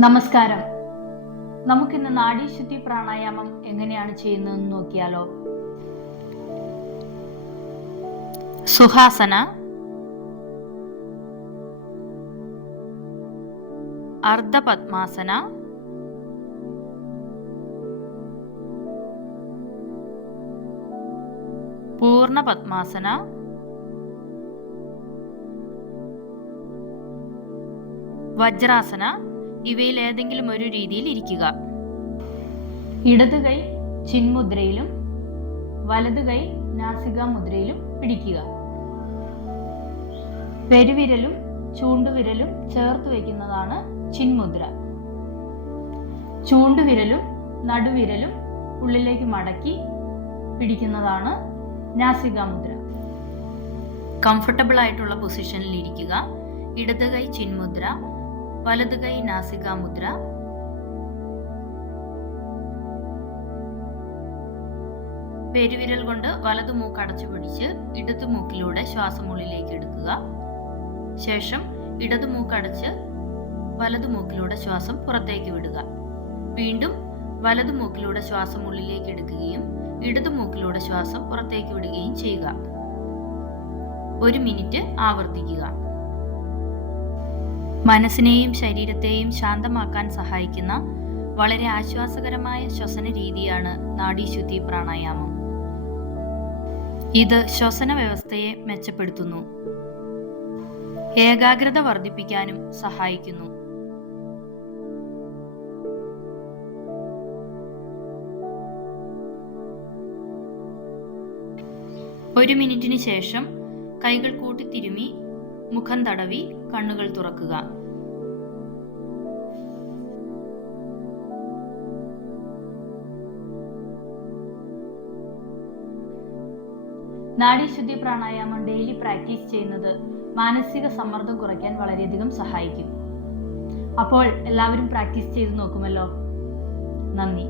നമസ്കാരം. നമുക്കിന്ന് നാഡീശുദ്ധി പ്രാണായാമം എങ്ങനെയാണ് ചെയ്യുന്നതെന്ന് നോക്കിയാലോ? സുഹാസന. അർദ്ധപത്മാസന. പൂർണ പത്മാസന വജ്രാസന. ഇവയിൽ ഏതെങ്കിലും ഒരു രീതിയിൽ ഇരിക്കുക. ഇടത് കൈ ചിൻമുദ്രയിലും വലത് കൈ നാസിക മുദ്രയിലും പിടിക്കുക. പെരുവിരലും ചൂണ്ടുവിരലും ചേർത്ത് വയ്ക്കുന്നതാണ് ചിൻമുദ്ര. ചൂണ്ടുവിരലും നടുവിരലും ഉള്ളിലേക്ക് മടക്കി പിടിക്കുന്നതാണ് നാസിക മുദ്ര കംഫർട്ടബിൾ ആയിട്ടുള്ള പൊസിഷനിൽ ഇരിക്കുക. ഇടത് കൈ ചിന്മുദ്ര വലത് കൈ നാസിക മുദ്ര പെരുവിരൽ കൊണ്ട് വലതു മൂക്ക് അടച്ചു പിടിച്ച് ഇടതു മൂക്കിലൂടെ ശ്വാസം ഉള്ളിലേക്ക് എടുക്കുക. ശേഷം ഇടതു മൂക്ക് അടച്ച് വലതു മൂക്കിലൂടെ ശ്വാസം പുറത്തേക്ക് വിടുക. വീണ്ടും വലതു മൂക്കിലൂടെ ശ്വാസം ഉള്ളിലേക്ക് എടുക്കുകയും ഇടതു മൂക്കിലൂടെ ശ്വാസം പുറത്തേക്ക് വിടുകയും ചെയ്യുക. ഒരു മിനിറ്റ് ആവർത്തിക്കുക. മനസ്സിനെയും ശരീരത്തെയും ശാന്തമാക്കാൻ സഹായിക്കുന്ന വളരെ ആശ്വാസകരമായ ശ്വസന രീതിയാണ് നാഡീശുദ്ധി പ്രാണായാമം. ഇത് ശ്വസന വ്യവസ്ഥയെ മെച്ചപ്പെടുത്തുന്നു. ഏകാഗ്രത വർദ്ധിപ്പിക്കാനും സഹായിക്കുന്നു. ഒരു മിനിറ്റിന് ശേഷം കൈകൾ കൂട്ടിത്തിരുമി മുഖം തടവി കണ്ണുകൾ തുറക്കുക. നാഡീശുദ്ധി പ്രാണായാമം ഡെയിലി പ്രാക്ടീസ് ചെയ്യുന്നത് മാനസിക സമ്മർദ്ദം കുറയ്ക്കാൻ വളരെയധികം സഹായിക്കും. അപ്പോൾ എല്ലാവരും പ്രാക്ടീസ് ചെയ്ത് നോക്കുമല്ലോ? നന്ദി.